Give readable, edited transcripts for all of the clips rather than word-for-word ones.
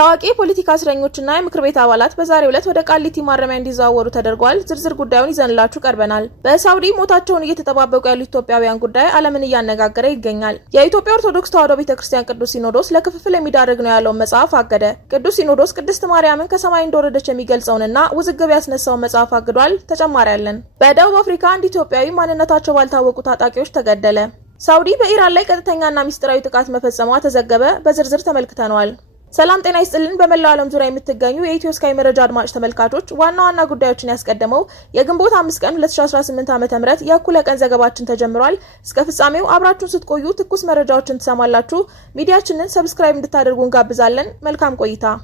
ታዋቂ የፖለቲካ እስረኞችና የምክር ቤት አባላት በዛሬው ዕለት ወደ ቃሊቲ ማረሚያ እንዲዘዋወሩ ተደርጓል። ዝርዝር ጉዳዩን ይዘንላችሁ ቀርበናል። በሳውዲ ሞታቸውን እየተጠባበቁ ያሉ ኢትዮጵያውያን ጉዳይ ዓለምን እያነጋገረ ይገኛል። የኢትዮጵያ ኦርቶዶክስ ተዋሕዶ ቤተክርስቲያን ቅዱስ ሲኖዶስ ለክፍፍል የሚዳርግ ነው ያለውን መጽሐፍ አገደ። ቅዱስ ሲኖዶስ ቅድስት ማርያምን ከሰማይ እንደወረደች የሚገልጸውንና ውዝግብ ያስነሳውን መጽሐፍ አግዷል። ተጨማሪ አለን። በደቡብ አፍሪካ አንድ ኢትዮጵያዊ ማንነታቸው ባልታወቁ ታጣቂዎች ተገደለ። ሳውዲ በኢራን ላይ ቀጥተኛና ሚስጥራዊ ጥቃት መፈጸሟ ተዘገበ። በዝርዝር ተመልክተናል። ሰላም ጤና ይስጥልን። በመላው ዓለም ዙሪያ የምትገኙ የኢትዮ ስካይ መረጃ አድማጭ ተመልካቾች ዋና ዋና ጉዳዮችን ያስቀደመው የግንቦት 5 ቀን 2018 ዓ.ም የእኩለ ቀን ዘገባችን ተጀምሯል። እስከ ፍጻሜው አብራችሁን ስትቆዩ ትኩስ መረጃዎችን ትሰማላችሁ። ሚዲያችንን ሰብስክራይብ እንድታደርጉ እንጋብዛለን። መልካም ቆይታ።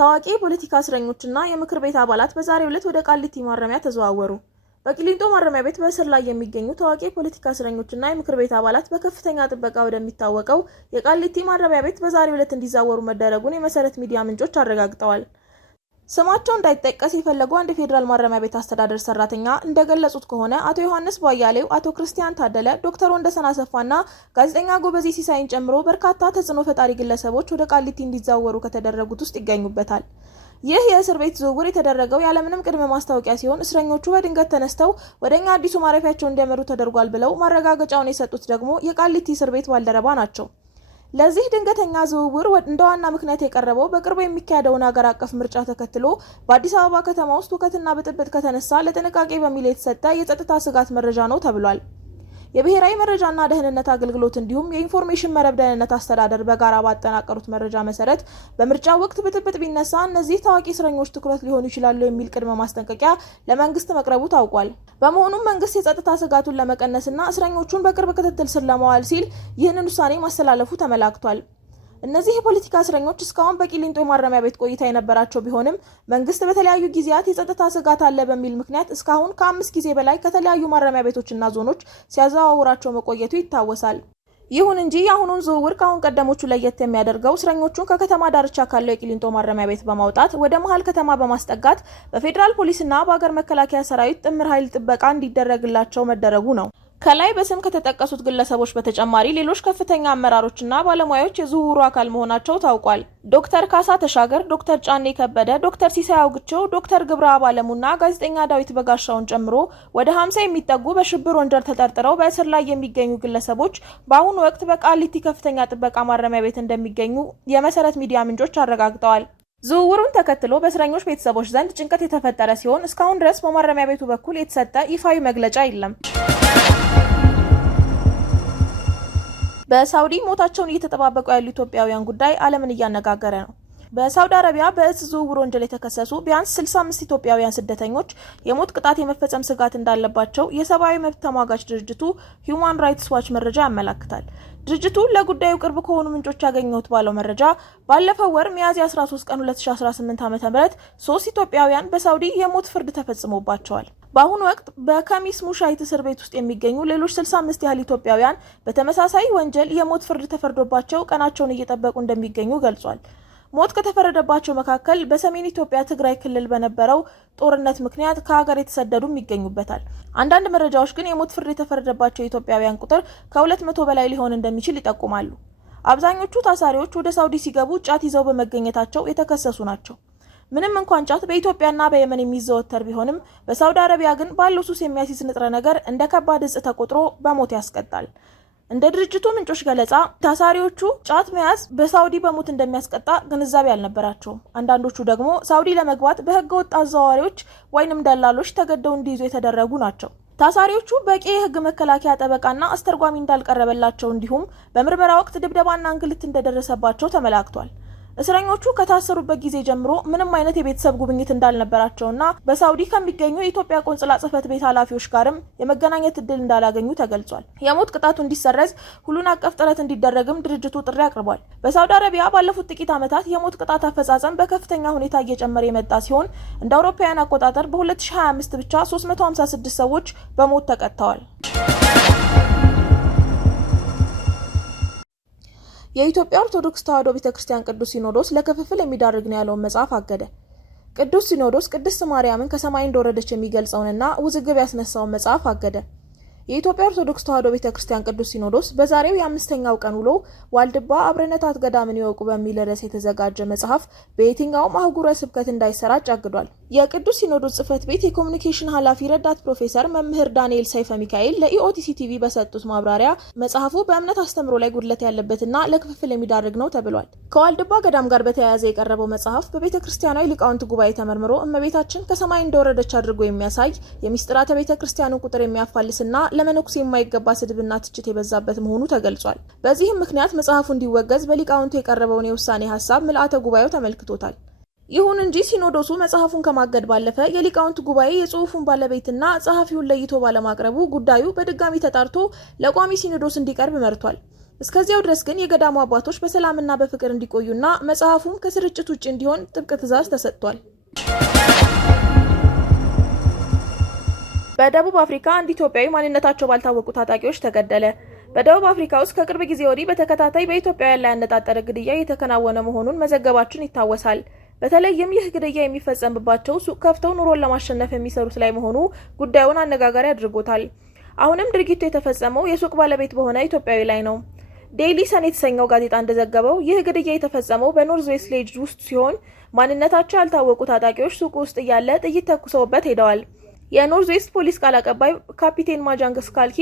ታዋቂ የፖለቲካ እስረኞችና የምክር ቤት አባላት በዛሬው ዕለት ወደ ቃሊቲ ማረሚያ ተዘዋወሩ። በቂሊንጦ ማረሚያ ቤት በእስር ላይ የሚገኙ ታዋቂ የፖለቲካ እስረኞችና የምክር ቤት አባላት በከፍተኛ ጥበቃ ወደሚታወቀው የቃሊቲ ማረሚያ ቤት በዛሬው ዕለት እንዲዛወሩ መደረጉን የመሰረት ሚዲያ ምንጮች አረጋግጠዋል። ስማቸው እንዳይጠቀስ የፈለጉ አንድ የፌዴራል ማረሚያ ቤት አስተዳደር ሰራተኛ እንደገለጹት ከሆነ አቶ ዮሐንስ ቧያሌው፣ አቶ ክርስቲያን ታደለ፣ ዶክተር ወንደሰን አሰፋና ጋዜጠኛ ጎበዜ ሲሳይን ጨምሮ በርካታ ተጽዕኖ ፈጣሪ ግለሰቦች ወደ ቃሊቲ እንዲዛወሩ ከተደረጉት ውስጥ ይገኙበታል። ይህ የእስር ቤት ዝውውር የተደረገው ያለምንም ቅድመ ማስታወቂያ ሲሆን እስረኞቹ በድንገት ተነስተው ወደኛ አዲሱ ማረፊያቸው እንዲያመሩ ተደርጓል ብለው ማረጋገጫውን የሰጡት ደግሞ የቃሊቲ እስር ቤት ባልደረባ ናቸው። ለዚህ ድንገተኛ ዝውውር እንደ ዋና ምክንያት የቀረበው በቅርቡ የሚካሄደውን ሀገር አቀፍ ምርጫ ተከትሎ በአዲስ አበባ ከተማ ውስጥ ሁከትና ብጥብጥ ከተነሳ ለጥንቃቄ በሚል የተሰጠ የጸጥታ ስጋት መረጃ ነው ተብሏል። የብሔራዊ መረጃና ደህንነት አገልግሎት እንዲሁም የኢንፎርሜሽን መረብ ደህንነት አስተዳደር በጋራ ባጠናቀሩት መረጃ መሰረት በምርጫው ወቅት ብጥብጥ ቢነሳ እነዚህ ታዋቂ እስረኞች ትኩረት ሊሆኑ ይችላሉ የሚል ቅድመ ማስጠንቀቂያ ለመንግስት መቅረቡ ታውቋል። በመሆኑም መንግስት የጸጥታ ስጋቱን ለመቀነስና እስረኞቹን በቅርብ ክትትል ስር ለማዋል ሲል ይህንን ውሳኔ ማስተላለፉ ተመላክቷል። እነዚህ የፖለቲካ እስረኞች እስካሁን በቂሊንጦ ማረሚያ ቤት ቆይታ የነበራቸው ቢሆንም መንግስት በተለያዩ ጊዜያት የጸጥታ ስጋት አለ በሚል ምክንያት እስካሁን ከ5 ጊዜ በላይ ከተለያዩ ማረሚያ ቤቶችና ዞኖች ሲያዘዋውራቸው መቆየቱ ይታወሳል። ይሁን እንጂ የአሁኑን ዝውውር ከአሁን ቀደሞቹ ለየት የሚያደርገው እስረኞቹን ከከተማ ዳርቻ ካለው የቂሊንጦ ማረሚያ ቤት በማውጣት ወደ መሀል ከተማ በማስጠጋት በፌዴራል ፖሊስና በአገር መከላከያ ሰራዊት ጥምር ኃይል ጥበቃ እንዲደረግላቸው መደረጉ ነው። ከላይ በስም ከተጠቀሱት ግለሰቦች በተጨማሪ ሌሎች ከፍተኛ አመራሮችና ባለሙያዎች የዝውውሩ አካል መሆናቸው ታውቋል። ዶክተር ካሳ ተሻገር፣ ዶክተር ጫኔ ከበደ፣ ዶክተር ሲሳይ አውግቸው፣ ዶክተር ግብረ አባለሙና ጋዜጠኛ ዳዊት በጋሻውን ጨምሮ ወደ 50 የሚጠጉ በሽብር ወንጀል ተጠርጥረው በእስር ላይ የሚገኙ ግለሰቦች በአሁኑ ወቅት በቃሊቲ ከፍተኛ ጥበቃ ማረሚያ ቤት እንደሚገኙ የመሰረት ሚዲያ ምንጮች አረጋግጠዋል። ዝውውሩን ተከትሎ በእስረኞች ቤተሰቦች ዘንድ ጭንቀት የተፈጠረ ሲሆን እስካሁን ድረስ በማረሚያ ቤቱ በኩል የተሰጠ ይፋዊ መግለጫ የለም። በሳውዲ ሞታቸውን እየተጠባበቁ ያሉ ኢትዮጵያውያን ጉዳይ ዓለምን እያነጋገረ ነው። በሳውዲ አረቢያ በእጽ ዝውውር ወንጀል የተከሰሱ ቢያንስ 65 ኢትዮጵያውያን ስደተኞች የሞት ቅጣት የመፈጸም ስጋት እንዳለባቸው የሰብአዊ መብት ተሟጋች ድርጅቱ ሂዩማን ራይትስ ዋች መረጃ ያመለክታል። ድርጅቱ ለጉዳዩ ቅርብ ከሆኑ ምንጮች ያገኘሁት ባለው መረጃ ባለፈው ወር ሚያዝያ 13 ቀን 2018 ዓ.ም 3 ኢትዮጵያውያን በሳውዲ የሞት ፍርድ ተፈጽሞባቸዋል። በአሁኑ ወቅት በከሚስ ሙሻይት እስር ቤት ውስጥ የሚገኙ ሌሎች 65 ያህል ኢትዮጵያውያን በተመሳሳይ ወንጀል የሞት ፍርድ ተፈርዶባቸው ቀናቸውን እየጠበቁ እንደሚገኙ ገልጿል። ሞት ከተፈረደባቸው መካከል በሰሜን ኢትዮጵያ ትግራይ ክልል በነበረው ጦርነት ምክንያት ከሀገር የተሰደዱም ይገኙበታል። አንዳንድ መረጃዎች ግን የሞት ፍርድ የተፈረደባቸው ኢትዮጵያውያን ቁጥር ከ200 በላይ ሊሆን እንደሚችል ይጠቁማሉ። አብዛኞቹ ታሳሪዎች ወደ ሳውዲ ሲገቡ ጫት ይዘው በመገኘታቸው የተከሰሱ ናቸው። ምንም እንኳን ጫት በኢትዮጵያና በየመን የሚዘወተር ቢሆንም በሳውዲ አረቢያ ግን ባለው ሱስ የሚያሲዝ ንጥረ ነገር እንደ ከባድ እጽ ተቆጥሮ በሞት ያስቀጣል። እንደ ድርጅቱ ምንጮች ገለጻ ታሳሪዎቹ ጫት መያዝ በሳውዲ በሞት እንደሚያስቀጣ ግንዛቤ አልነበራቸውም። አንዳንዶቹ ደግሞ ሳውዲ ለመግባት በህገ ወጥ አዘዋዋሪዎች ወይንም ደላሎች ተገደው እንዲይዙ የተደረጉ ናቸው። ታሳሪዎቹ በቂ የህግ መከላከያ ጠበቃና አስተርጓሚ እንዳልቀረበላቸው እንዲሁም በምርመራ ወቅት ድብደባና እንግልት እንደደረሰባቸው ተመላክቷል። እስረኞቹ ከታሰሩበት ጊዜ ጀምሮ ምንም አይነት የቤተሰብ ጉብኝት እንዳልነበራቸውና በሳውዲ ከሚገኙ የኢትዮጵያ ቆንጽላ ጽሕፈት ቤት ኃላፊዎች ጋርም የመገናኘት እድል እንዳላገኙ ተገልጿል። የሞት ቅጣቱ እንዲሰረዝ ሁሉን አቀፍ ጥረት እንዲደረግም ድርጅቱ ጥሪ አቅርቧል። በሳውዲ አረቢያ ባለፉት ጥቂት ዓመታት የሞት ቅጣት አፈጻጸም በከፍተኛ ሁኔታ እየጨመረ የመጣ ሲሆን እንደ አውሮፓውያን አቆጣጠር በ2025 ብቻ 356 ሰዎች በሞት ተቀጥተዋል። የኢትዮጵያ ኦርቶዶክስ ተዋሕዶ ቤተክርስቲያን ቅዱስ ሲኖዶስ ለክፍፍል የሚዳርግ ነው ያለውን መጽሐፍ አገደ። ቅዱስ ሲኖዶስ ቅድስት ማርያምን ከሰማይ እንደወረደች የሚገልጸውንና ውዝግብ ያስነሳውን መጽሐፍ አገደ። የኢትዮጵያ ኦርቶዶክስ ተዋሕዶ ቤተክርስቲያን ቅዱስ ሲኖዶስ በዛሬው የአምስተኛው ቀን ውሎ ዋልድባ አብረነታት ገዳምን ይወቁ በሚል ርዕስ የተዘጋጀ መጽሐፍ በየትኛውም አህጉረ ስብከት እንዳይሰራጭ አግዷል። የቅዱስ ሲኖዶስ ጽሕፈት ቤት የኮሚኒኬሽን ኃላፊ ረዳት ፕሮፌሰር መምህር ዳንኤል ሰይፈ ሚካኤል ለኢኦቲሲ ቲቪ በሰጡት ማብራሪያ መጽሐፉ በእምነት አስተምሮ ላይ ጉድለት ያለበትና ለክፍፍል የሚዳርግ ነው ተብሏል። ከዋልድባ ገዳም ጋር በተያያዘ የቀረበው መጽሐፍ በቤተክርስቲያኗ ሊቃውንት ጉባኤ ተመርምሮ እመቤታችን ከሰማይ እንደወረደች አድርጎ የሚያሳይ የሚስጥራተ ቤተክርስቲያኑ ቁጥር የሚያፋልስና ለመነኩሴ የማይገባ ስድብና ትችት የበዛበት መሆኑ ተገልጿል። በዚህም ምክንያት መጽሐፉ እንዲወገዝ በሊቃውንቱ የቀረበውን የውሳኔ ሐሳብ ምልአተ ጉባኤው ተመልክቶታል። ይሁን እንጂ ሲኖዶሱ መጽሐፉን ከማገድ ባለፈ የሊቃውንት ጉባኤ የጽሑፉን ባለቤትና ጸሐፊውን ለይቶ ባለማቅረቡ ጉዳዩ በድጋሚ ተጣርቶ ለቋሚ ሲኖዶስ እንዲቀርብ መርቷል። እስከዚያው ድረስ ግን የገዳሙ አባቶች በሰላምና በፍቅር እንዲቆዩና መጽሐፉም ከስርጭት ውጭ እንዲሆን ጥብቅ ትዕዛዝ ተሰጥቷል። በደቡብ አፍሪካ አንድ ኢትዮጵያዊ ማንነታቸው ባልታወቁ ታጣቂዎች ተገደለ። በደቡብ አፍሪካ ውስጥ ከቅርብ ጊዜ ወዲህ በተከታታይ በኢትዮጵያውያን ላይ ያነጣጠረ ግድያ እየተከናወነ መሆኑን መዘገባችን ይታወሳል። በተለይም ይህ ግድያ የሚፈጸምባቸው ሱቅ ከፍተው ኑሮን ለማሸነፍ የሚሰሩት ላይ መሆኑ ጉዳዩን አነጋጋሪ አድርጎታል። አሁንም ድርጊቱ የተፈጸመው የሱቅ ባለቤት በሆነ ኢትዮጵያዊ ላይ ነው። ዴይሊ ሰን የተሰኘው ጋዜጣ እንደዘገበው ይህ ግድያ የተፈጸመው በኖርዝ ዌስት ሌጅ ውስጥ ሲሆን ማንነታቸው ያልታወቁ ታጣቂዎች ሱቅ ውስጥ እያለ ጥይት ተኩሰውበት ሄደዋል። የኖርዝ ዌስት ፖሊስ ቃል አቀባይ ካፒቴን ማጃንግ ስካልኪ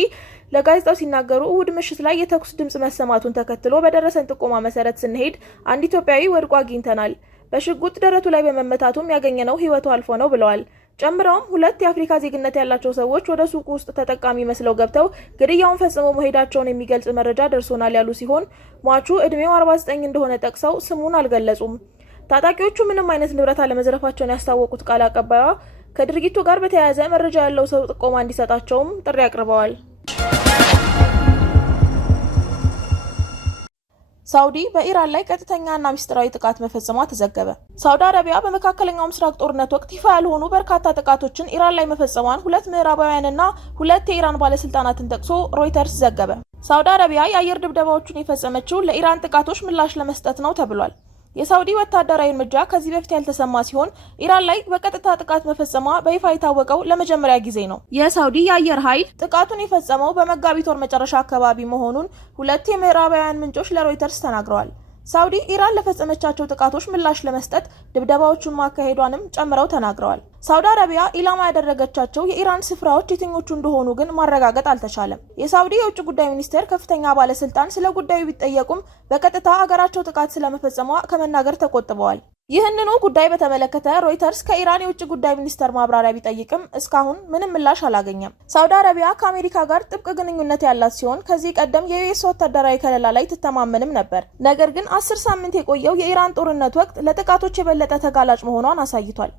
ለጋዜጣው ሲናገሩ እሁድ ምሽት ላይ የተኩስ ድምጽ መሰማቱን ተከትሎ በደረሰን ጥቆማ መሰረት ስንሄድ አንድ ኢትዮጵያዊ ወድቆ አግኝተናል። በሽጉጥ ደረቱ ላይ በመመታቱም ያገኘነው ሕይወቱ አልፎ ነው ብለዋል። ጨምረውም ሁለት የአፍሪካ ዜግነት ያላቸው ሰዎች ወደ ሱቁ ውስጥ ተጠቃሚ መስለው ገብተው ግድያውን ፈጽመው መሄዳቸውን የሚገልጽ መረጃ ደርሶናል ያሉ ሲሆን ሟቹ ዕድሜው 49 እንደሆነ ጠቅሰው ስሙን አልገለጹም። ታጣቂዎቹ ምንም አይነት ንብረት አለመዝረፋቸውን ያስታወቁት ቃል አቀባይዋ ከድርጊቱ ጋር በተያያዘ መረጃ ያለው ሰው ጥቆማ እንዲሰጣቸውም ጥሪ አቅርበዋል። ሳውዲ በኢራን ላይ ቀጥተኛና ሚስጥራዊ ጥቃት መፈጸሟ ተዘገበ። ሳውዲ አረቢያ በመካከለኛው ምስራቅ ጦርነት ወቅት ይፋ ያልሆኑ በርካታ ጥቃቶችን ኢራን ላይ መፈጸሟን ሁለት ምዕራባውያንና ሁለት የኢራን ባለስልጣናትን ጠቅሶ ሮይተርስ ዘገበ። ሳውዲ አረቢያ የአየር ድብደባዎችን የፈጸመችው ለኢራን ጥቃቶች ምላሽ ለመስጠት ነው ተብሏል። የሳውዲ ወታደራዊ እርምጃ ከዚህ በፊት ያልተሰማ ሲሆን ኢራን ላይ በቀጥታ ጥቃት መፈጸሟ በይፋ የታወቀው ለመጀመሪያ ጊዜ ነው። የሳውዲ የአየር ኃይል ጥቃቱን የፈጸመው በመጋቢት ወር መጨረሻ አካባቢ መሆኑን ሁለት የምዕራባውያን ምንጮች ለሮይተርስ ተናግረዋል። ሳውዲ ኢራን ለፈጸመቻቸው ጥቃቶች ምላሽ ለመስጠት ድብደባዎቹን ማካሄዷንም ጨምረው ተናግረዋል። ሳውዲ አረቢያ ኢላማ ያደረገቻቸው የኢራን ስፍራዎች የትኞቹ እንደሆኑ ግን ማረጋገጥ አልተቻለም። የሳውዲ የውጭ ጉዳይ ሚኒስቴር ከፍተኛ ባለስልጣን ስለ ጉዳዩ ቢጠየቁም በቀጥታ አገራቸው ጥቃት ስለመፈጸሟ ከመናገር ተቆጥበዋል። ይህንኑ ጉዳይ በተመለከተ ሮይተርስ ከኢራን የውጭ ጉዳይ ሚኒስቴር ማብራሪያ ቢጠይቅም እስካሁን ምንም ምላሽ አላገኘም። ሳውዲ አረቢያ ከአሜሪካ ጋር ጥብቅ ግንኙነት ያላት ሲሆን ከዚህ ቀደም የዩኤስ ወታደራዊ ከለላ ላይ ትተማመንም ነበር። ነገር ግን 10 ሳምንት የቆየው የኢራን ጦርነት ወቅት ለጥቃቶች የበለጠ ተጋላጭ መሆኗን አሳይቷል።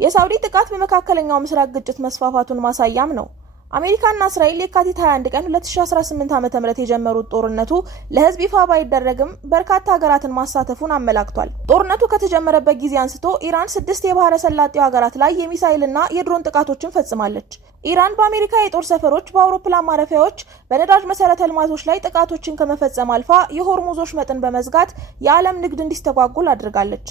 የሳውዲ ጥቃት በመካከለኛው ምስራቅ ግጭት መስፋፋቱን ማሳያም ነው። አሜሪካና እስራኤል የካቲት 21 ቀን 2018 ዓ.ም የጀመሩት ጦርነቱ ለህዝብ ይፋ ባይደረግም በርካታ ሀገራትን ማሳተፉን አመላክቷል። ጦርነቱ ከተጀመረበት ጊዜ አንስቶ ኢራን 6 የባህረ ሰላጤው ሀገራት ላይ የሚሳኤልና የድሮን ጥቃቶችን ፈጽማለች። ኢራን በአሜሪካ የጦር ሰፈሮች፣ በአውሮፕላን ማረፊያዎች፣ በነዳጅ መሰረተ ልማቶች ላይ ጥቃቶችን ከመፈጸም አልፋ የሆርሙዝ ወሽመጥን በመዝጋት የዓለም ንግድ እንዲስተጓጉል አድርጋለች።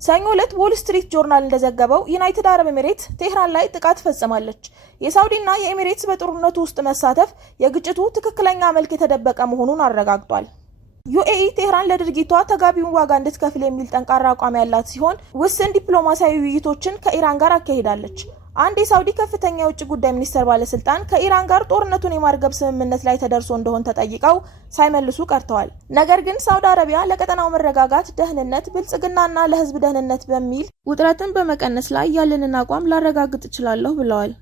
ሰኞ ዕለት ዎል ስትሪት ጆርናል እንደዘገበው ዩናይትድ አረብ ኤሚሬትስ ቴህራን ላይ ጥቃት ፈጽማለች። የሳውዲና የኤሚሬትስ በጦርነቱ ውስጥ መሳተፍ የግጭቱ ትክክለኛ መልክ የተደበቀ መሆኑን አረጋግጧል። ዩኤኢ ቴህራን ለድርጊቷ ተገቢውን ዋጋ እንድትከፍል የሚል ጠንካራ አቋም ያላት ሲሆን ውስን ዲፕሎማሲያዊ ውይይቶችን ከኢራን ጋር አካሂዳለች። አንድ የሳውዲ ከፍተኛ የውጭ ጉዳይ ሚኒስቴር ባለስልጣን ከኢራን ጋር ጦርነቱን የማርገብ ስምምነት ላይ ተደርሶ እንደሆነ ተጠይቀው ሳይመልሱ ቀርተዋል። ነገር ግን ሳውዲ አረቢያ ለቀጠናው መረጋጋት፣ ደህንነት፣ ብልጽግናና ለህዝብ ደህንነት በሚል ውጥረትን በመቀነስ ላይ ያለንን አቋም ላረጋግጥ እችላለሁ ብለዋል።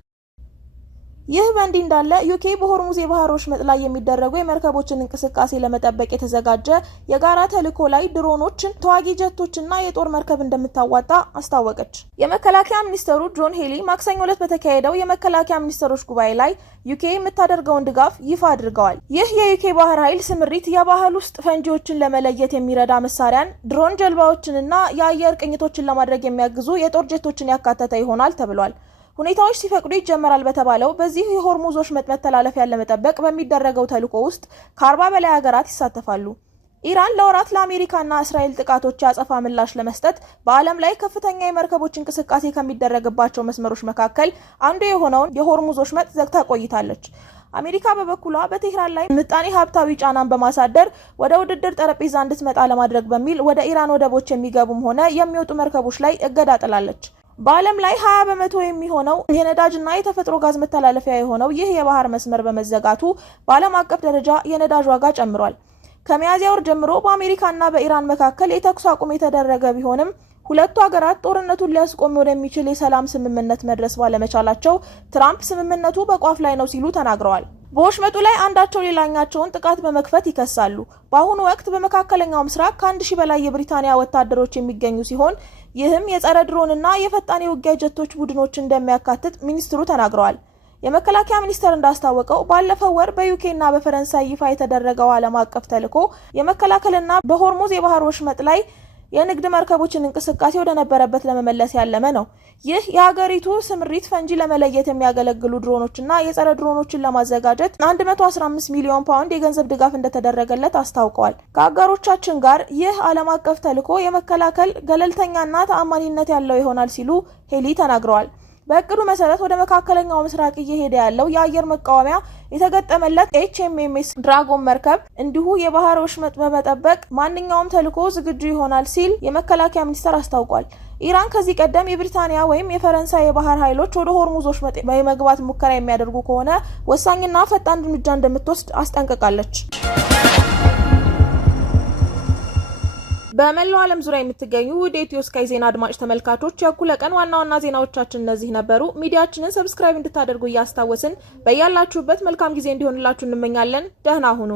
ይህ በእንዲህ እንዳለ ዩኬ በሆርሙዝ የባህር ወሽመጥ ላይ የሚደረጉ የመርከቦችን እንቅስቃሴ ለመጠበቅ የተዘጋጀ የጋራ ተልዕኮ ላይ ድሮኖችን፣ ተዋጊ ጀቶችና የጦር መርከብ እንደምታዋጣ አስታወቀች። የመከላከያ ሚኒስትሩ ጆን ሄሊ ማክሰኞ ዕለት በተካሄደው የመከላከያ ሚኒስትሮች ጉባኤ ላይ ዩኬ የምታደርገውን ድጋፍ ይፋ አድርገዋል። ይህ የዩኬ ባህር ኃይል ስምሪት የባህር ውስጥ ፈንጂዎችን ለመለየት የሚረዳ መሳሪያን፣ ድሮን ጀልባዎችንና የአየር ቅኝቶችን ለማድረግ የሚያግዙ የጦር ጀቶችን ያካተተ ይሆናል ተብሏል። ሁኔታዎች ሲፈቅዱ ይጀመራል በተባለው በዚህ የሆርሙዝ ወሽመጥ መተላለፊያን ለመጠበቅ በሚደረገው ተልዕኮ ውስጥ ከ40 በላይ ሀገራት ይሳተፋሉ። ኢራን ለወራት ለአሜሪካና እስራኤል ጥቃቶች ያጸፋ ምላሽ ለመስጠት በዓለም ላይ ከፍተኛ የመርከቦች እንቅስቃሴ ከሚደረግባቸው መስመሮች መካከል አንዱ የሆነውን የሆርሙዝ ወሽመጥ ዘግታ ቆይታለች። አሜሪካ በበኩሏ በቴህራን ላይ ምጣኔ ሀብታዊ ጫናን በማሳደር ወደ ውድድር ጠረጴዛ እንድትመጣ ለማድረግ በሚል ወደ ኢራን ወደቦች የሚገቡም ሆነ የሚወጡ መርከቦች ላይ እገዳ ጥላለች። በዓለም ላይ 20 በመቶ የሚሆነው የነዳጅና የተፈጥሮ ጋዝ መተላለፊያ የሆነው ይህ የባህር መስመር በመዘጋቱ በዓለም አቀፍ ደረጃ የነዳጅ ዋጋ ጨምሯል። ከሚያዝያ ወር ጀምሮ በአሜሪካና በኢራን መካከል የተኩስ አቁም የተደረገ ቢሆንም ሁለቱ ሀገራት ጦርነቱን ሊያስቆም ወደሚችል የሰላም ስምምነት መድረስ ባለመቻላቸው ትራምፕ ስምምነቱ በቋፍ ላይ ነው ሲሉ ተናግረዋል። በወሽመጡ ላይ አንዳቸው ሌላኛቸውን ጥቃት በመክፈት ይከሳሉ። በአሁኑ ወቅት በመካከለኛው ምስራቅ ከ1000 በላይ የብሪታንያ ወታደሮች የሚገኙ ሲሆን ይህም የጸረ ድሮንና የፈጣን የውጊያ ጀቶች ቡድኖች እንደሚያካትት ሚኒስትሩ ተናግረዋል። የመከላከያ ሚኒስቴር እንዳስታወቀው ባለፈው ወር በዩኬና በፈረንሳይ ይፋ የተደረገው ዓለም አቀፍ ተልዕኮ የመከላከልና በሆርሙዝ የባህር ወሽመጥ ላይ የንግድ መርከቦችን እንቅስቃሴ ወደ ነበረበት ለመመለስ ያለመ ነው። ይህ የሀገሪቱ ስምሪት ፈንጂ ለመለየት የሚያገለግሉ ድሮኖችና የጸረ ድሮኖችን ለማዘጋጀት 115 ሚሊዮን ፓውንድ የገንዘብ ድጋፍ እንደተደረገለት አስታውቀዋል። ከአጋሮቻችን ጋር ይህ ዓለም አቀፍ ተልዕኮ የመከላከል ገለልተኛና ተአማኒነት ያለው ይሆናል ሲሉ ሄሊ ተናግረዋል። በእቅዱ መሰረት ወደ መካከለኛው ምስራቅ እየሄደ ያለው የአየር መቃወሚያ የተገጠመለት HMMS ድራጎን መርከብ እንዲሁ የባህር ወሽመጥ በመጠበቅ ማንኛውም ተልዕኮ ዝግጁ ይሆናል ሲል የመከላከያ ሚኒስቴር አስታውቋል። ኢራን ከዚህ ቀደም የብሪታንያ ወይም የፈረንሳይ የባህር ኃይሎች ወደ ሆርሙዝ ወሽመጥ የመግባት ሙከራ የሚያደርጉ ከሆነ ወሳኝና ፈጣን እርምጃ እንደምትወስድ አስጠንቅቃለች። በመላው ዓለም ዙሪያ የምትገኙ ወደ ኢትዮ ስካይ ዜና አድማጭ ተመልካቾች የእኩለ ቀን ዋና ዋና ዜናዎቻችን እነዚህ ነበሩ። ሚዲያችንን ሰብስክራይብ እንድታደርጉ እያስታወስን በያላችሁበት መልካም ጊዜ እንዲሆንላችሁ እንመኛለን። ደህና ሁኑ።